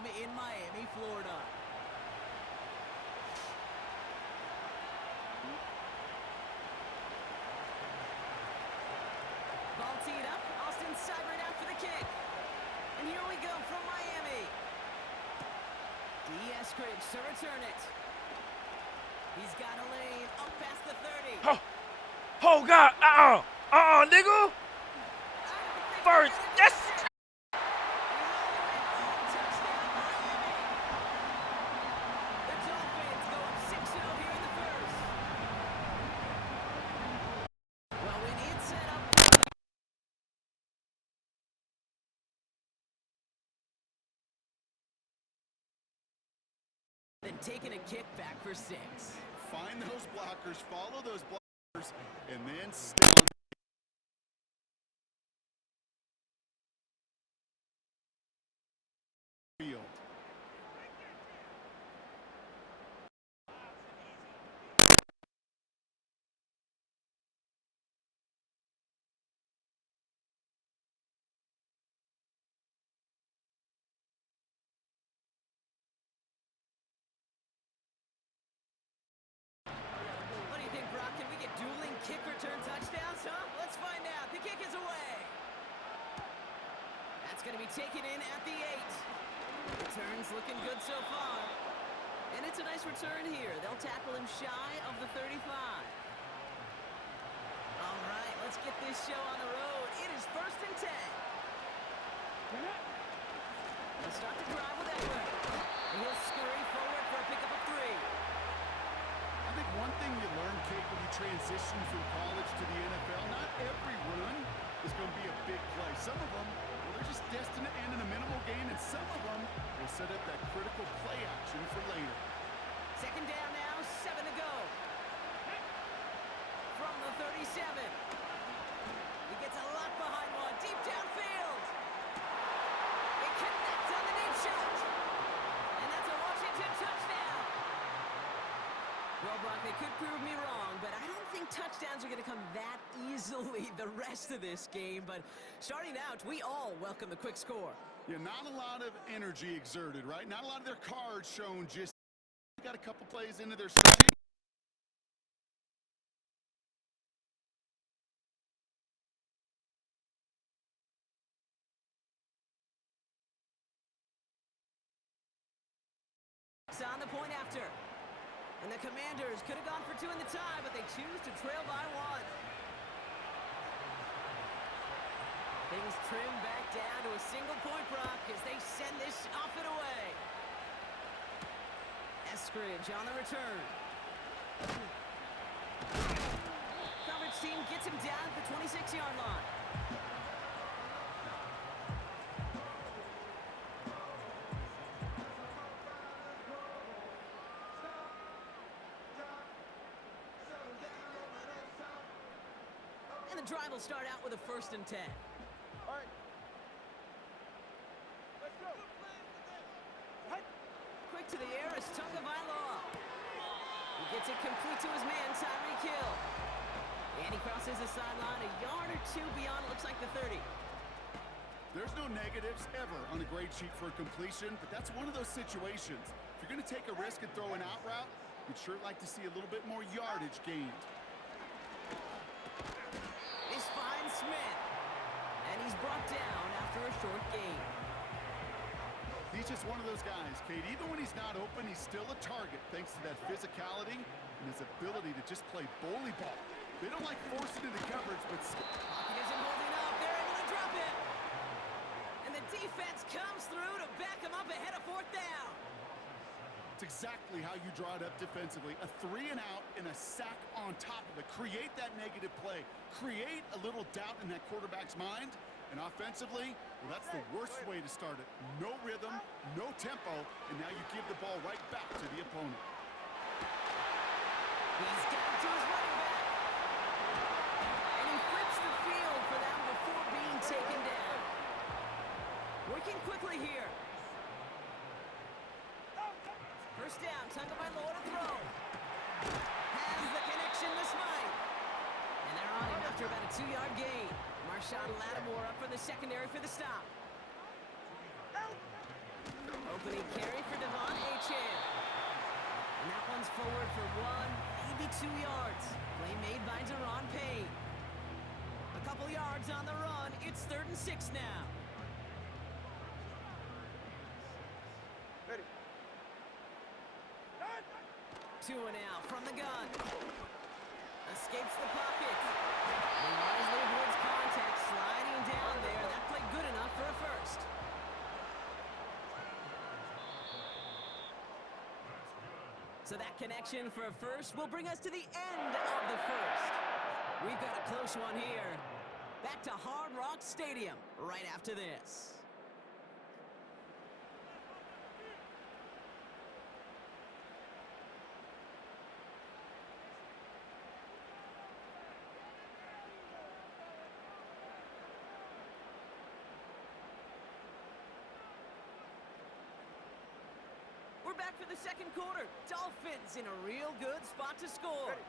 Stadium in Miami, Florida. Ball teed up. Austin Seibert out for the kick. And here we go from Miami. Eskridge to return it. He's got a lane up past the 30. Oh God. Nigga. First. Yes. Then taking a kick back for 6. Find those blockers, follow those blockers, and then stay on the field. Kick return touchdowns, huh? Let's find out. The kick is away. That's going to be taken in at the 8. Return's looking good so far. And it's a nice return here. They'll tackle him shy of the 35. All right, let's get this show on the road. It is 1st and 10. They'll start the drive with Eckler. And he'll scurry forward for a pickup of 3. I think one thing you learn, Kate, when you transition from college to the NFL, not every run is going to be a big play. Some of them, well, they're just destined to end in a minimal gain, and some of them will set up that critical play action for later. 2nd down now, 7 to go. From the 37. He gets a lot behind one, deep downfield. It connects on the deep shot. And that's a Washington touchdown. Well, Brock, they could prove me wrong, but I don't think touchdowns are going to come that easily the rest of this game. But starting out, we all welcome the quick score. Yeah, not a lot of energy exerted, right? Not a lot of their cards shown just got a couple plays into their strategy. On the point after. And the Commanders could have gone for 2 in the tie, but they choose to trail by 1. Things trim back down to a single point, Brock, as they send this off and away. Eskridge on the return. Coverage team gets him down at the 26-yard line. The drive will start out with a 1st and 10. All right. Let's go. Quick to the air is Tagovailoa. He gets it complete to his man, Tyreek Hill. And he crosses the sideline a yard or 2 beyond, looks like the 30. There's no negatives ever on a grade sheet for a completion, but that's one of those situations. If you're going to take a risk and throw an out route, you'd sure like to see a little bit more yardage gained. This finds Smith, and he's brought down after a short gain. He's just one of those guys, Kate. Even when he's not open, he's still a target thanks to that physicality and his ability to just play bully ball. They don't like forcing into coverage, but Pocket isn't holding up. They're able to drop it. And the defense comes through to back him up ahead of 4th down. it's exactly how you draw it up defensively. A 3 and out and a sack on top of it. Create that negative play. Create a little doubt in that quarterback's mind. And offensively, well, that's the worst way to start it. No rhythm, no tempo, and now you give the ball right back to the opponent. He's got it to his running back. And he flips the field for them before being taken down. Working quickly here. First down, Tagovailoa to throw. Has the connection to Smythe. And they're on him after about a 2-yard gain. Marshawn Lattimore up for the secondary for the stop. Open opening carry for Devon Achane. And that one's forward for 1, maybe 2 yards. Play made by Deron Payne. A couple yards on the run. It's 3rd and 6 now. Ready. 2 and out from the gun. Escapes the pocket. And wisely avoids contact, sliding down there. That played good enough for a first. So that connection for a first will bring us to the end of the first. We've got a close one here. Back to Hard Rock Stadium right after this. We're back for the second quarter. Dolphins in a real good spot to score. Ready.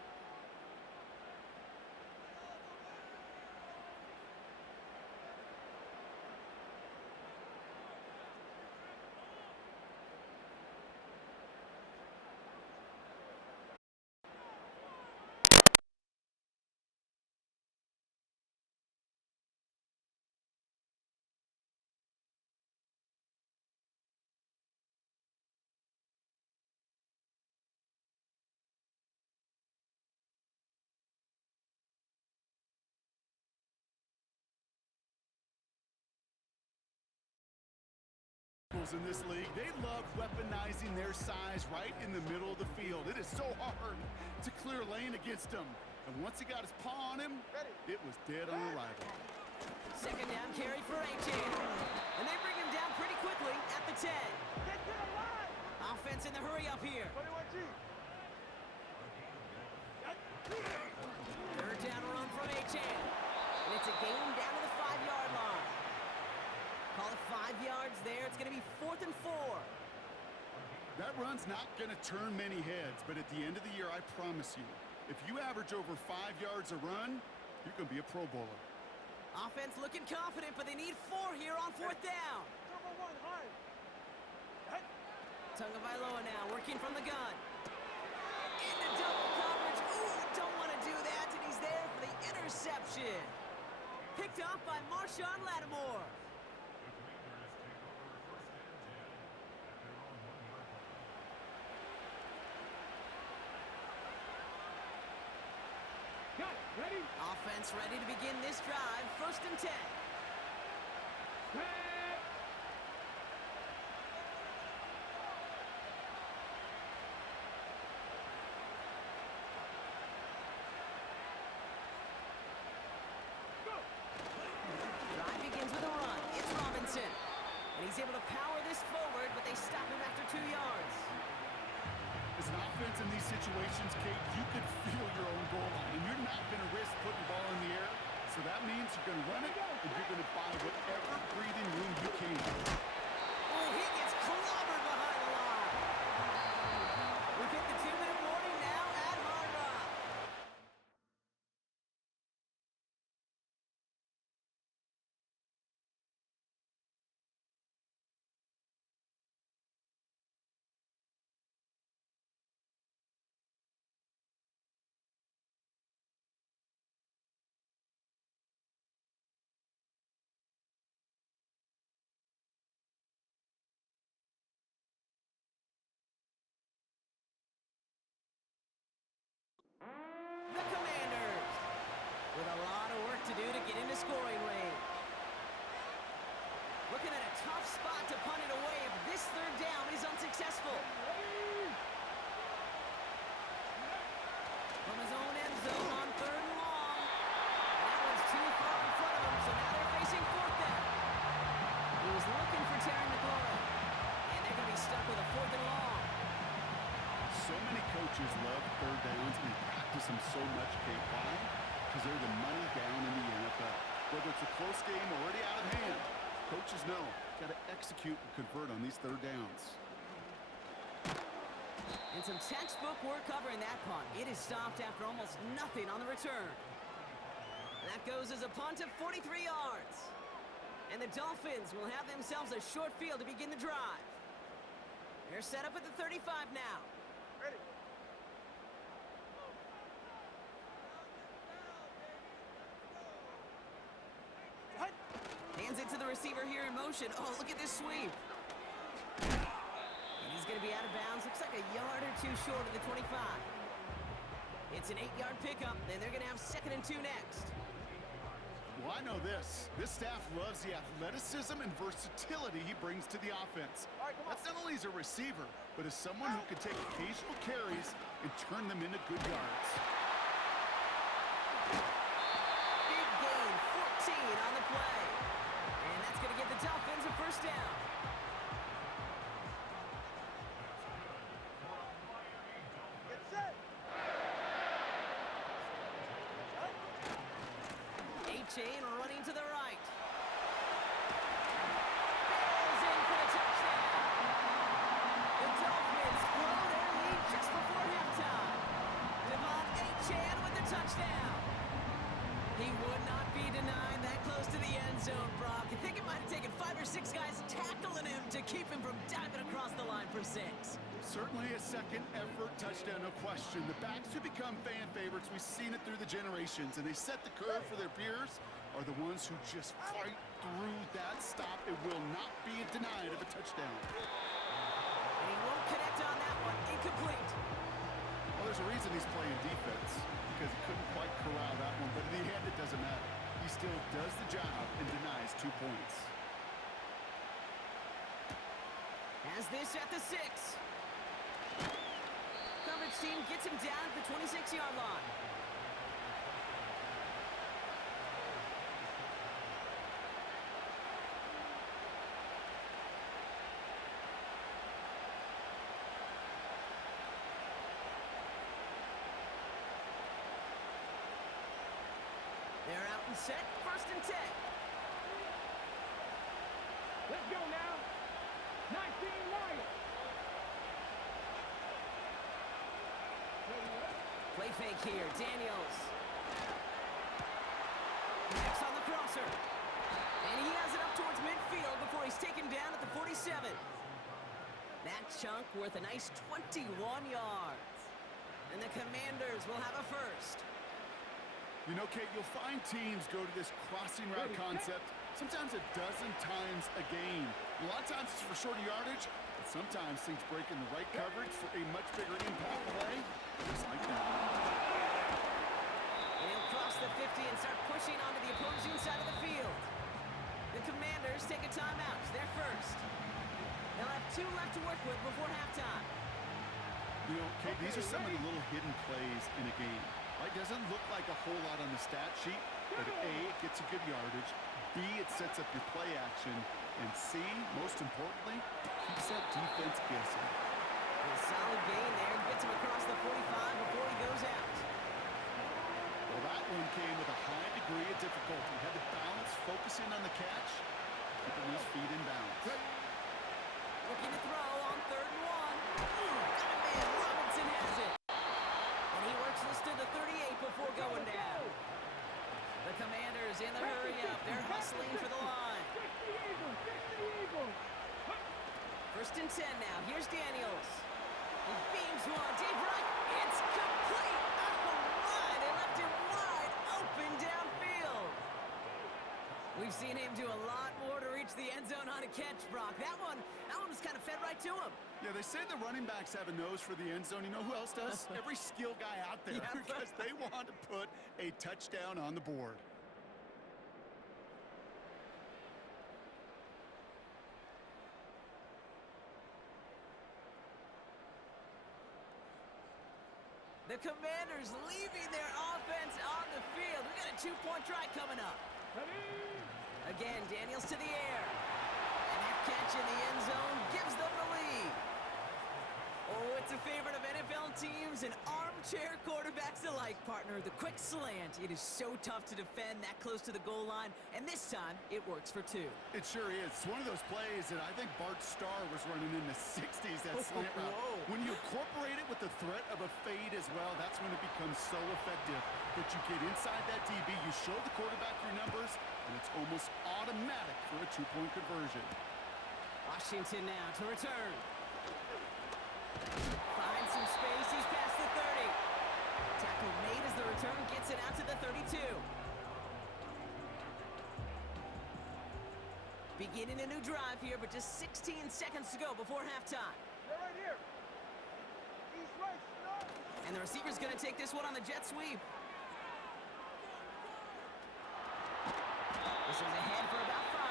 In this league, they love weaponizing their size right in the middle of the field. It is so hard to clear lane against him. And once he got his paw on him, it was dead on arrival. Second down carry for Achane. And they bring him down pretty quickly at the 10. Get to the line. Offense in the hurry up here. 21G. 3rd down run from Achane. And it's a gain down to the 5-yard line. Call it 5 yards there. It's going to be 4th and 4. That run's not going to turn many heads, but at the end of the year, I promise you, if you average over 5 yards a run, you're going to be a Pro Bowler. Offense looking confident, but they need 4 here on 4th down. Turbo 1, hard. Cut. Tagovailoa now working from the gun. Into double coverage. Ooh, don't want to do that, and he's there for the interception. Picked off by Marshawn Lattimore. Got it. Ready? Offense ready to begin this drive. 1st and 10. Go. Drive begins with a run. It's Robinson. And he's able to power this forward, but they stop him after 2 yards. As an offense in these situations, Kate, you could feel your own goal line, and you're not going to risk putting the ball in the air. So that means you're going to run it, and you're going to buy whatever breathing room you can. Oh, he gets clobbered behind the line. We've hit the 2-minute warning now at Hard Rock. The Commanders, with a lot of work to do to get into scoring range. Looking at a tough spot to punt it away if this 3rd down is unsuccessful. From his own end zone on 3rd and long. That one's too far in front of him, so now they're facing 4th down. He was looking for Terry McLaurin, and they're going to be stuck with a 4th and long. So many coaches love 3rd downs and practice them so much, Kate. Why? Because they're the money down in the NFL. Whether it's a close game already out of hand, coaches know got to execute and convert on these 3rd downs. And some textbook work covering that punt. It is stopped after almost nothing on the return. That goes as a punt of 43 yards. And the Dolphins will have themselves a short field to begin the drive. They're set up at the 35 now. Ready. Hut. Hands it to the receiver here in motion. Oh, look at this sweep. And he's going to be out of bounds. Looks like a yard or two short of the 25. It's an 8-yard pickup, and they're going to have 2nd and 2 next. Well, I know this. This staff loves the athleticism and versatility he brings to the offense. All right, come on. That's not only as a receiver, but as someone who can take occasional carries and turn them into good yards. Big gain, 14 on the play. And that's going to give the Dolphins a first down. Get set. A-Chain running to the right. Barrels in for the touchdown. The Dolphins blow their lead just before halftime. Devon A-Chain with the touchdown. He would not be denied that close to the end zone, Brock. I think it might have taken 5 or 6 guys tackling him to keep him from diving across the line for 6. Certainly a second effort touchdown, no question. The backs who become fan favorites, we've seen it through the generations, and they set the curve for their peers, are the ones who just fight through that stop. It will not be denied of a touchdown. And he won't connect on that one. Incomplete. Well, there's a reason he's playing defense, because he couldn't quite corral that one, but in the end, it doesn't matter. He still does the job and denies 2 points. Has this at the 6. Coverage team gets him down at the 26-yard line. They're out and set. 1st and 10. Let's go now. 19 Lions. Play fake here. Daniels. Connects on the crosser. And he has it up towards midfield before he's taken down at the 47. That chunk worth a nice 21 yards. And the Commanders will have a first. You know, Kate, you'll find teams go to this crossing route concept sometimes a dozen times a game. A lot of times it's for shorter yardage, but sometimes things break in the right coverage for a much bigger impact play, just like that. And he'll cross the 50 and start pushing onto the opposing side of the field. The Commanders take a timeout. They're first. They'll have 2 left to work with before halftime. You know, Kate, these are some of the little hidden plays in a game. Right? Doesn't look like a whole lot on the stat sheet, but A, it gets a good yardage, B, it sets up your play action, and C, most importantly, keeps that defense guessing. A solid gain there. Gets him across the 45 before he goes out. Well, that one came with a high degree of difficulty. Had to balance, focusing on the catch, keeping his feet in bounds. Looking to throw on 3rd and 1. Got a man. Robinson has it. And he works this to the 38 before going down. The Commanders in the hurry up. They're hustling for the line. 1st and 10 now. Here's Daniels. He beams one. Deep right. It's complete. Oh, my. They left him wide open downfield. We've seen him do a lot more to reach the end zone on a catch, Brock. That one was kind of fed right to him. Yeah, they say the running backs have a nose for the end zone. You know who else does? Every skill guy out there, Yeah. because they want to put a touchdown on the board. The Commanders leaving their offense on the field. We got a 2-point try coming up. Again, Daniels to the air. And that catch in the end zone gives them the lead. Oh, it's a favorite of NFL teams and armchair quarterbacks alike, partner. The quick slant. It is so tough to defend that close to the goal line, and this time it works for 2. It sure is. It's one of those plays that I think Bart Starr was running in the 60s, that slant route. Whoa. When you incorporate it with the threat of a fade as well, that's when it becomes so effective that you get inside that DB, you show the quarterback your numbers, and it's almost automatic for a 2-point conversion. Washington now to return. Finds some space. He's past the 30. Tackle made as the return gets it out to the 32. Beginning a new drive here, but just 16 seconds to go before halftime. They're right here. East right, stop. And the receiver's going to take this one on the jet sweep. This is ahead for about 5.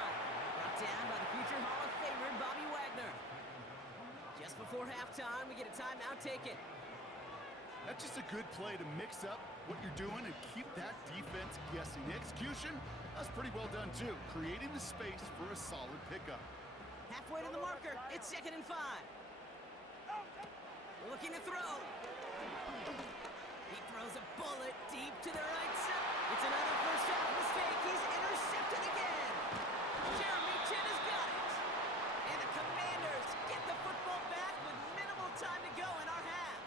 Brought down by the future Hall of Famer, Bobby Wagner. Just before halftime, we get a timeout taken. That's just a good play to mix up what you're doing and keep that defense guessing. The execution, that's pretty well done too. Creating the space for a solid pickup. Halfway to the marker, it's 2nd and 5. Looking to throw. He throws a bullet deep to the right side. It's another first half mistake. He's intercepted again. Jeremy Chin has got it. And the Commanders get the football back with minimal time to go in our half.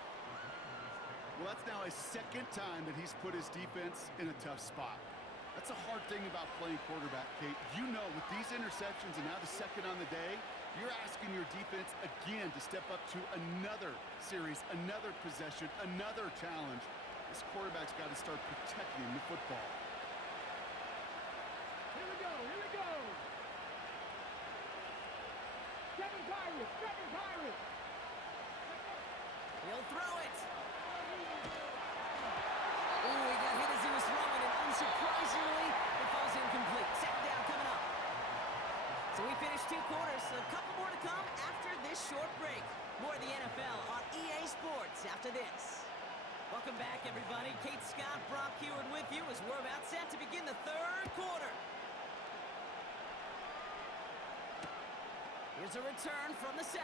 Well, that's now his 2nd time that he's put his defense in a tough spot. That's a hard thing about playing quarterback, Kate. You know, with these interceptions and now the 2nd on the day, you're asking your defense again to step up to another series, another possession, another challenge. This quarterback's got to start protecting the football. Here we go, here we go. Kevin Pirates, Kevin Pirates. He'll throw it. Ooh, he got hit as he was throwing it. Unsurprisingly, it falls incomplete. 2nd down coming up. So we finished 2 quarters. A couple more to come after this short break. More of the NFL on EA Sports after this. Welcome back, everybody. Kate Scott, Brock Heward with you as we're about set to begin the 3rd quarter. Here's a return from the 7.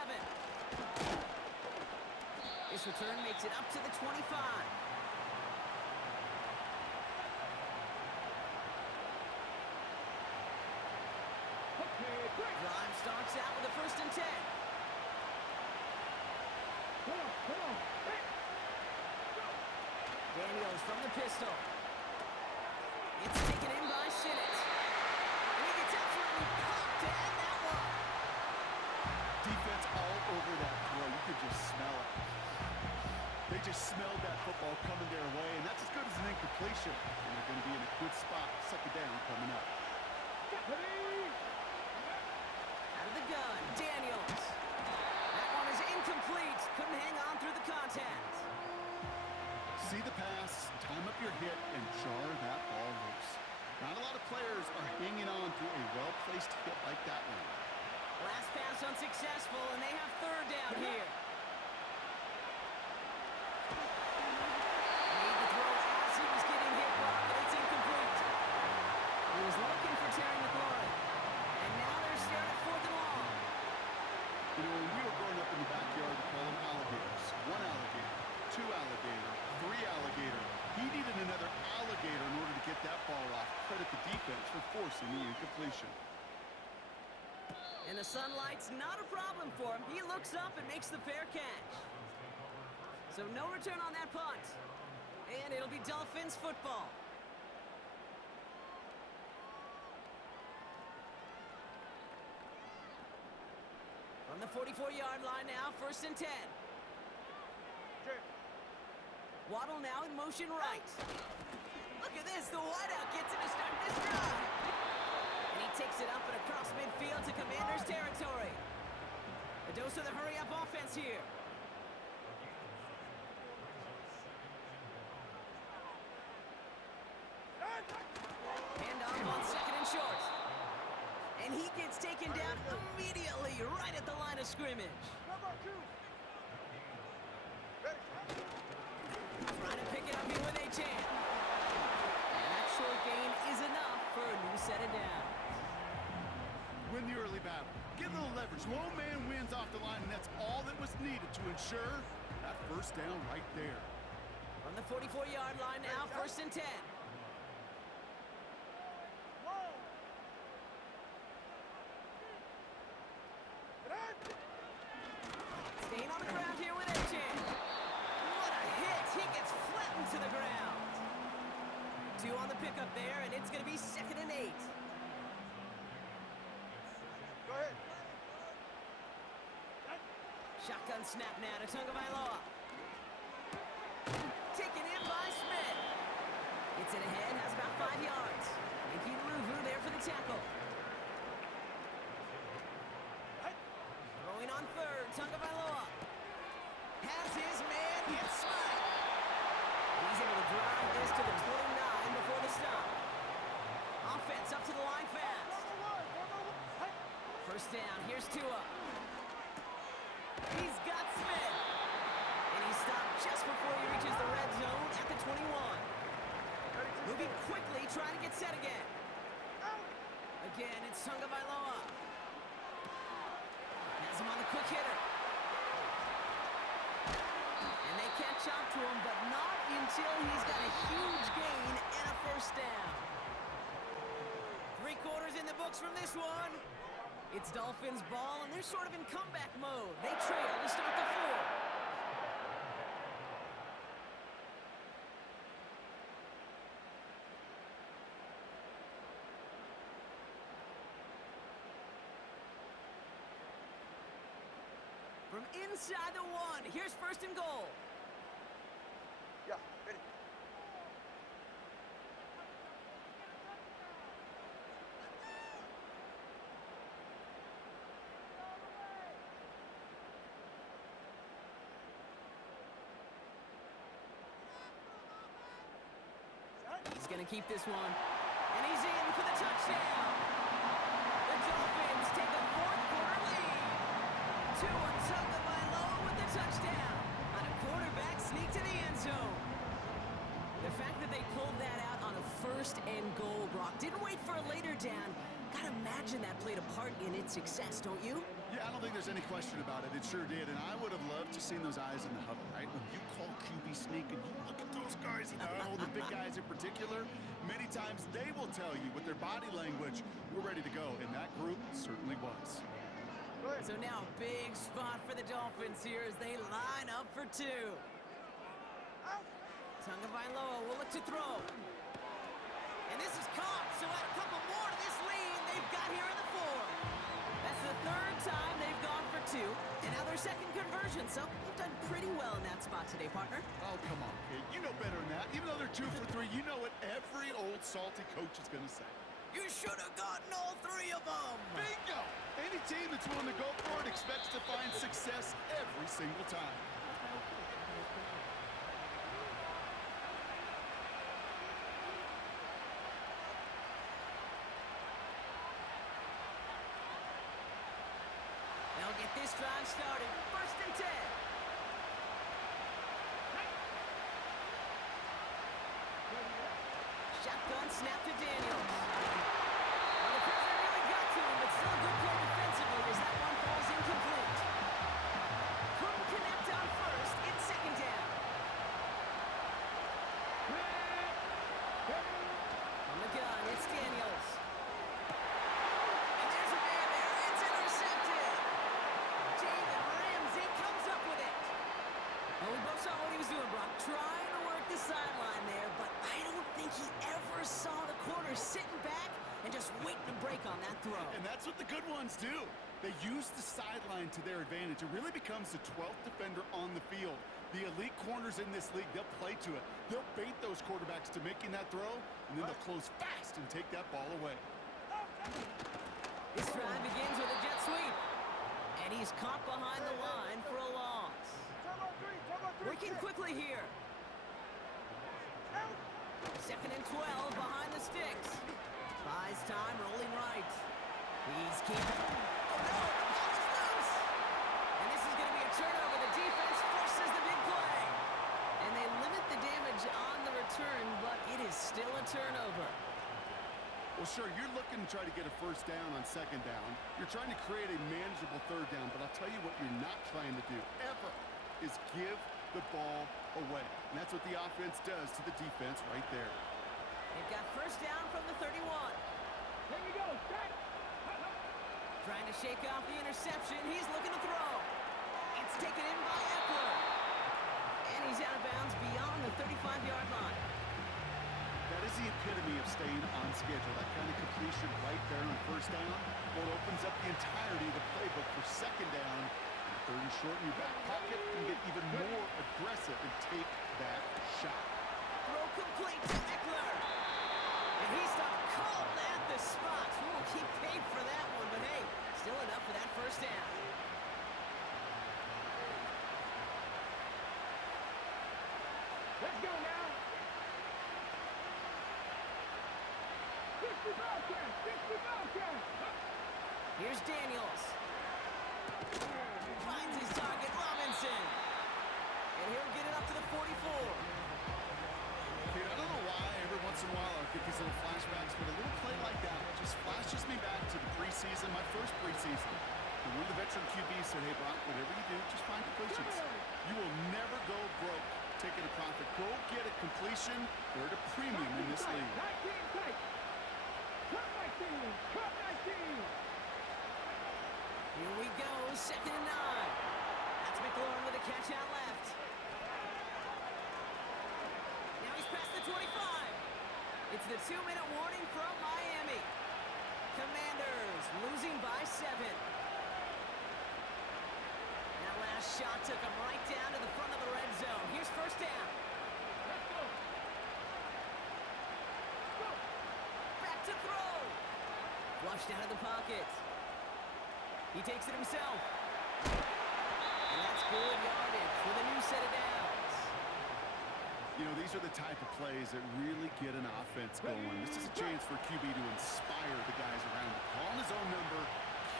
This return makes it up to the 25. Okay, quick. Drive starts out with a 1st and 10. Come on. Hey. Daniels from the pistol. It's taken in by Sinnott. And he gets absolutely popped to end that one. Defense all over that throw. You could just smell it. They just smelled that football coming their way, and that's as good as an incompletion. And they're going to be in a good spot. 2nd down coming up. Out of the gun, Daniels. That one is incomplete. Couldn't hang on through the contact. See the pass, time up your hit, and jar that ball loose. Not a lot of players are hanging on to a well-placed hit like that one. Last pass unsuccessful, and they have 3rd down here. Made the throw as he was getting hit, Brock, but it's incomplete. He was looking for Terry McLaurin. And now they're staring at 4th and long. You know, when we were growing up in the backyard, we call them alligators. 1 alligator, 2 alligator, 3 alligator. He needed another alligator in order to get that ball off. Credit the defense for forcing the incompletion. And the sunlight's not a problem for him. He looks up and makes the fair catch. So no return on that punt. And it'll be Dolphins football. From the 44-yard line now, 1st and 10. Waddle now in motion right. Look at this, the wideout gets it to start this drive. And he takes it up and across midfield to Commanders territory. A dose of the hurry-up offense here. Handoff on 2nd and short. And he gets taken down immediately right at the line of scrimmage. Number 2. Ready. Trying to pick it up here with Achane. And that short gain is enough for a new set of downs. Win the early battle. Get a little leverage. Lone man wins off the line, and that's all that was needed to ensure that 1st down right there. From the 44-yard line now, 1st and 10. Staying on the ground here with Achane. What a hit! He gets flattened to the ground. 2 on the pickup there, and it's going to be 2nd and 8. Go ahead. Shotgun snap now to Tagovailoa. Taken in by Smith. Gets it ahead, has about 5 yards. Nicky Luvu there for the tackle. Throwing on third, Tagovailoa. Has his man hit Smite. And he's able to drive this to the 29 before the stop. Offense up to the line fast. First down, here's Tua. He's got Smith. And he's stopped just before he reaches the red zone at the 21. Moving quickly, trying to get set again. Again, it's Tagovailoa. Has him on the quick hitter. And they catch up to him, but not until he's got a huge gain and a first down. 3 quarters in the books from this one. It's Dolphins ball, and they're sort of in comeback mode. They trail to start the 4th. From inside the 1, here's first and goal. Yeah, ready. He's going to keep this one. And he's in for the touchdown. The Dolphins take a 4th quarter lead. Tua Tagovailoa with the touchdown on a quarterback sneak to the end zone. The fact that they pulled that out on a first and goal, Brock, didn't wait for a later down. Gotta imagine that played a part in its success, don't you? Yeah, I don't think there's any question about it. It sure did, and I would have loved to seen those eyes in the huddle, right? When you call QB sneak and you look at those guys in the huddle, the big guys in particular, many times they will tell you with their body language, we're ready to go, and that group certainly was. So now big spot for the Dolphins here as they line up for 2. Tagovailoa will look to throw. And this is caught, so add a couple more to this lead they've got here in the 4th. That's the 3rd time they've gone for 2, and now their 2nd conversion, so they've done pretty well in that spot today, partner. Oh, come on, kid. You know better than that. Even though they're 2 for 3, you know what every old salty coach is going to say. You should have gotten all 3 of them. Bingo! Any team that's willing to go for it expects to find success every single time. They'll get this drive started. 1st and 10. Shotgun snap to Daniels. Well, the pressure really got to him, but still a good play defensively as that one falls incomplete. Couldn't connect on 1st. It's 2nd down. From the gun, it's Daniels. And there's a man there. It's intercepted. Jalen Ramsey comes up with it. Well, we both saw what he was doing, Brock. Trying to work the sideline there, but I don't think he ever saw the corner sitting back and just waiting to break on that throw. And that's what the good ones do. They use the sideline to their advantage. It really becomes the 12th defender on the field. The elite corners in this league, they'll play to it. They'll bait those quarterbacks to making that throw, and then they'll close fast and take that ball away. This drive begins with a jet sweep. And he's caught behind the line for a loss. Working quickly here. 2nd and 12 behind the sticks. Buys time, rolling right. He's keeping. Oh no, the ball is loose. And this is going to be a turnover. The defense forces the big play. And they limit the damage on the return, but it is still a turnover. Well, sure, you're looking to try to get a first down on 2nd down. You're trying to create a manageable 3rd down, but I'll tell you what you're not trying to do, ever, is give the ball away. And that's what the offense does to the defense right there. They've got first down from the 31. Here we go, set. Trying to shake off the interception. He's looking to throw. It's taken in by Eckler. And he's out of bounds beyond the 35-yard line. That is the epitome of staying on schedule. That kind of completion right there on first down. Well, it opens up the entirety of the playbook for 2nd down. Third and short in your back pocket and get even more aggressive and take that shot. Throw complete to Eckler. And he stopped cold at the spot. Ooh, he paid for that one, but hey, still enough for that first down. Let's go now. 50 Bobcats, 50 Bobcats. Here's Daniels. Finds his target, Robinson. And he'll get it up to the 44. Kid, I don't know why every once in a while I get these little flashbacks, but a little play like that just flashes me back to the preseason, my first preseason. And one of the veteran QBs said, hey, Brock, whatever you do, just find completions. You will never go broke taking a profit. Go get a completion. They're at a premium in this league. 19 tight. Cut 19. Cut 19. Here we go, 2nd and 9. That's McLaurin with a catch out left. Now he's past the 25. It's the 2-minute warning from Miami. Commanders losing by 7. That last shot took him right down to the front of the red zone. Here's first down. Let's go. Go. Back to throw. Flushed out of the pocket. He takes it himself. And that's good yardage with a new set of downs. You know, these are the type of plays that really get an offense going. This is a chance for QB to inspire the guys around him. Calling his own number,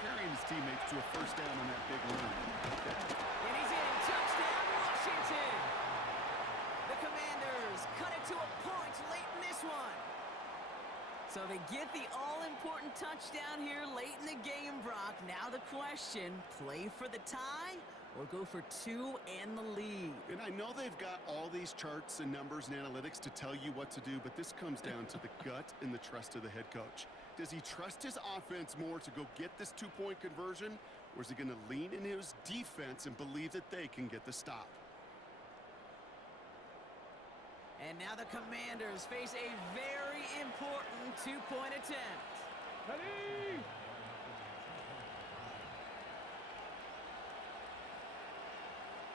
carrying his teammates to a first down on that big run. And he's in. Touchdown, Washington. The Commanders cut it to a point late in this one. So they get the all-important touchdown here late in the game, Brock. Now the question, play for the tie or go for 2 and the lead? And I know they've got all these charts and numbers and analytics to tell you what to do, but this comes down to the gut and the trust of the head coach. Does he trust his offense more to go get this 2-point conversion, or is he going to lean in his defense and believe that they can get the stop? And now the Commanders face a very important 2-point attempt. Ready.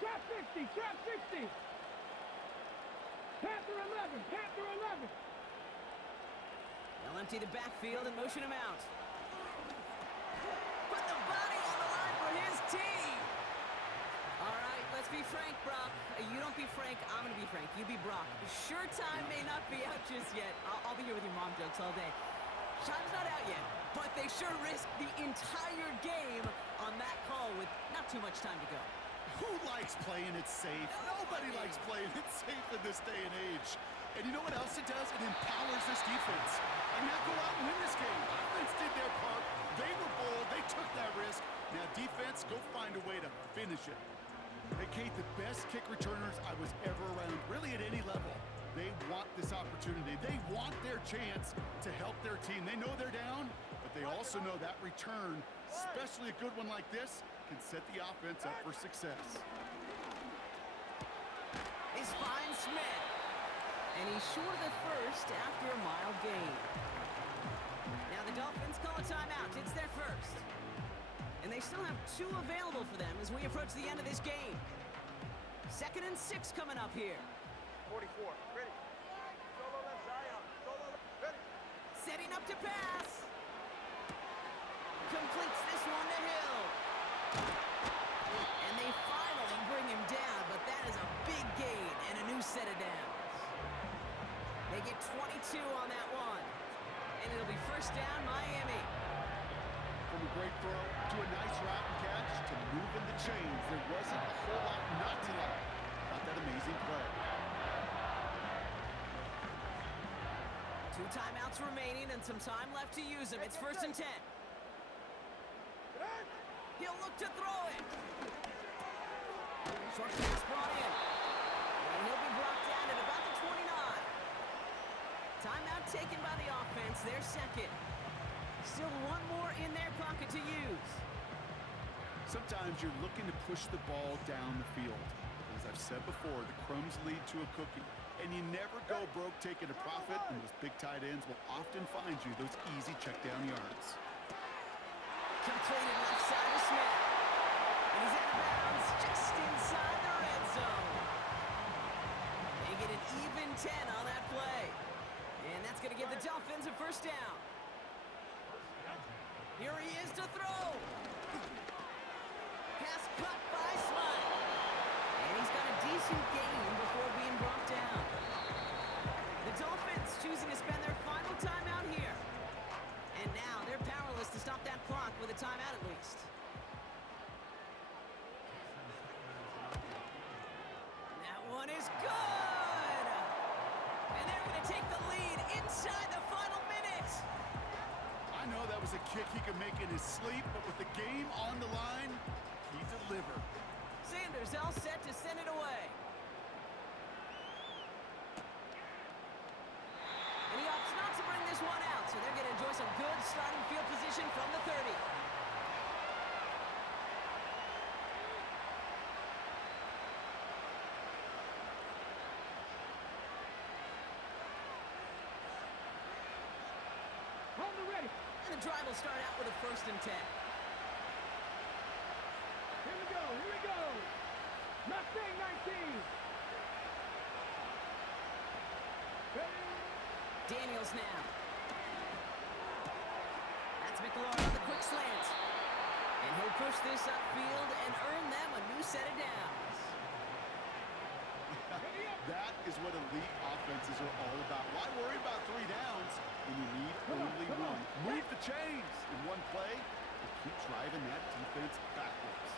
Trap 60, trap 60. Panther 11, Panther 11. They'll empty the backfield and motion him out. Put the body on the line for his team. All right, let's be frank, Brock. You don't be Frank, I'm going to be Frank. You be Brock. Sure, time may not be out just yet. I'll be here with your mom jokes all day. Time's not out yet, but they sure risked the entire game on that call with not too much time to go. Who likes playing it safe? Nobody likes playing it safe in this day and age. And you know what else it does? It empowers this defense. And now go out and win this game. Offense did their part. They were bold. They took that risk. Now defense, go find a way to finish it. Hey, Kate, the best kick returners I was ever around, really at any level, they want this opportunity. They want their chance to help their team. They know they're down, but they also know that return, especially a good one like this, can set the offense up for success. Is fine Smith. And he's short of the first after a mild gain. Now the Dolphins call a timeout. It's their first. And they still have 2 available for them as we approach the end of this game. 2nd and 6 coming up here. 44, ready. Solo left, Zion. Solo left, ready. Setting up to pass. Completes this one to Hill. And they finally bring him down, but that is a big gain and a new set of downs. They get 22 on that one. And it'll be first down, Miami. From a great throw to a nice route and catch to moving the chains, there wasn't a whole lot not to like about that amazing play. 2 timeouts remaining and some time left to use them. It's 1st and 10. He'll look to throw it. Short pass brought in. And he'll be brought down at about the 29. Timeout taken by the offense, their second. Still 1 more in their pocket to use. Sometimes you're looking to push the ball down the field. As I've said before, the crumbs lead to a cookie. And you never go broke taking a profit, and those big tight ends will often find you those easy check down yards. Completed left side to Smith. And he's out of bounds just inside the red zone. They get an even 10 on that play. And that's going to give the Dolphins a first down. Here he is to throw. Pass caught by Smythe. And he's got a decent gain before being brought down. The Dolphins choosing to spend their final timeout here. And now they're powerless to stop that clock with a timeout at least. That one is good. And they're going to take the lead inside the final minute. I know that was a kick he could make in his sleep, but with the game on the line, he delivered. Sanders all set to send it away. And he opts not to bring this one out, so they're going to enjoy some good starting field position from the 30. And the drive will start out with a 1st and 10. Here we go. Mustang 19. Daniels now. That's McLaurin on the quick slant. And he'll push this upfield and earn them a new set of downs. That is what elite offenses are all about. Why worry about 3 downs when you need only one? Move the chains in one play and keep driving that defense backwards.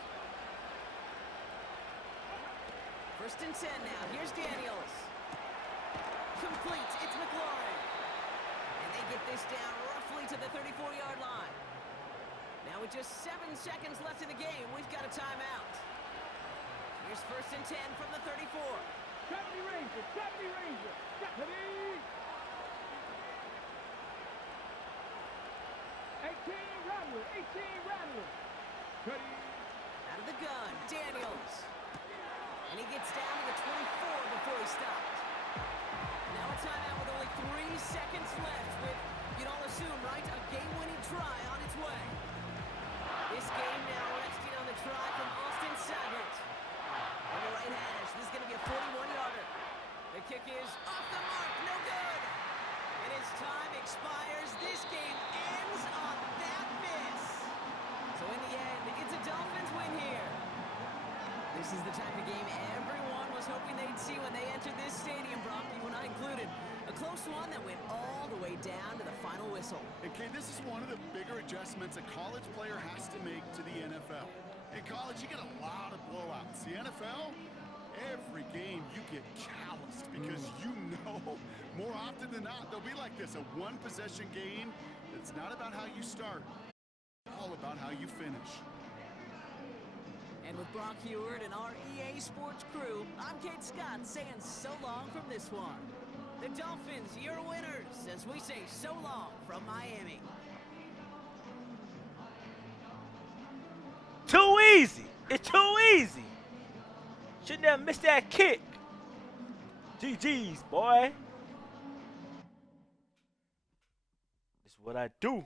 1st and 10 now. Here's Daniels. Complete. It's McLaurin. And they get this down roughly to the 34-yard line. Now with just 7 seconds left in the game, we've got a timeout. Here's 1st and 10 from the 34. 70 Rangers. 70. 18 Rattler. Ready. Out of the gun, Daniels. And he gets down to the 24 before he stopped. Now a timeout with only 3 seconds left with, you'd all assume, right, a game-winning try on its way. This game now resting on the try from Austin Seibert. On the right hash, this is going to be a 41-yarder. The kick is off the mark, no good. And as time expires, this game ends on that miss. So in the end, it's a Dolphins win here. This is the type of game everyone was hoping they'd see when they entered this stadium, Brock, you and I included. A close one that went all the way down to the final whistle. And Kay, this is one of the bigger adjustments a college player has to make to the NFL. In college, you get a lot of blowouts. The NFL, every game you get calloused because you know more often than not they'll be like this, a one-possession game. It's not about how you start, all about how you finish. And with Brock Huard and our EA Sports crew, I'm Kate Scott saying so long from this one. The Dolphins, your winners, as we say so long from Miami. Too easy. It's too easy. Shouldn't have missed that kick. GG's, boy. This is what I do.